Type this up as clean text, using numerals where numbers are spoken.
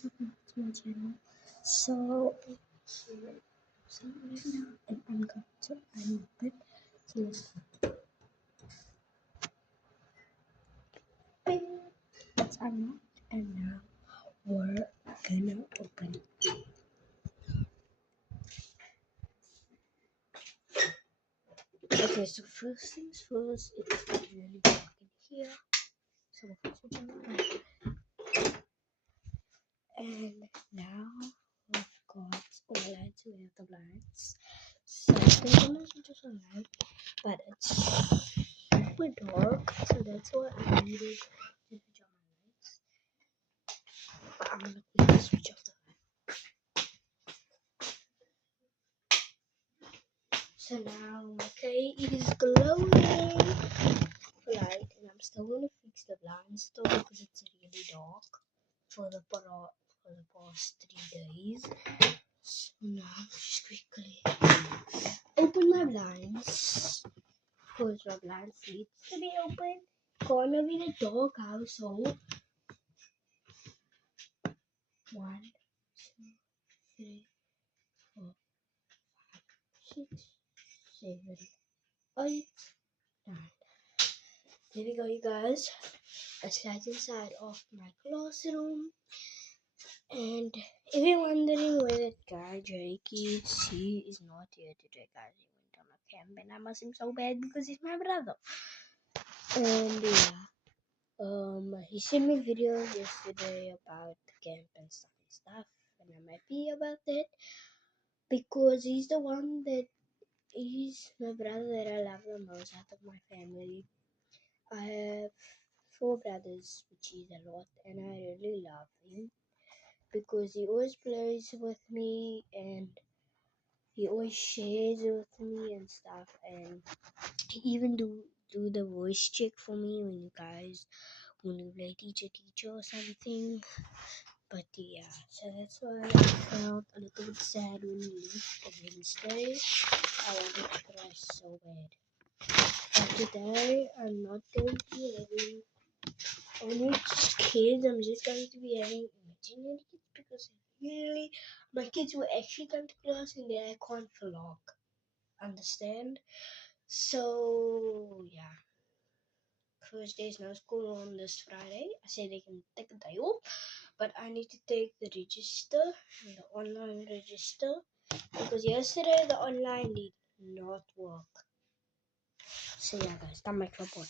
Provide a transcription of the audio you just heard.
guys, welcome back to my channel. So right now, and I'm going to unbox. So let's go. It's unlocked, and now we're gonna open it. Okay, so first things first, it's really dark in here. So we'll switch on the light. And now we've got all lights. We have the blinds. So I think I'm gonna switch on light, but it's super dark, so that's why I needed to switch on my lights. But I'm gonna quickly switch off the light. So now my cake is glowing light, and I'm still gonna fix the blinds though because it's really dark for the past 3 days. So now just quickly open my blinds. Because my blinds needs to be open. Gonna be the dog household. 1, 2, 3, 4, 5, 6, 7, 8, 9. There we go, you guys. Let's slide inside of my classroom. And if you're wondering where that guy Jake is, he is not here today, guys. He went on a camp, and I miss him so bad because he's my brother. And yeah, he sent me videos yesterday about the camp and stuff, and I'm happy about that because he's the one that he's my brother that I love the most out of my family. I have 4 brothers, which is a lot, and I really love him because he always plays with me and he always shares with me and stuff, and he even do the voice check for me when you guys when you play teacher or something. But yeah, so that's why I felt a little bit sad when he left on Wednesday. I wanted to cry so bad. But today I'm not going to be having only kids. I'm just going to be having imaginary kids because really my kids will actually come to class and then I can't vlog. Understand? So yeah. Because there's no school on this Friday. I said they can take a day off, but I need to take the register, the online register, because yesterday the online did not work. So yeah, guys, that might report.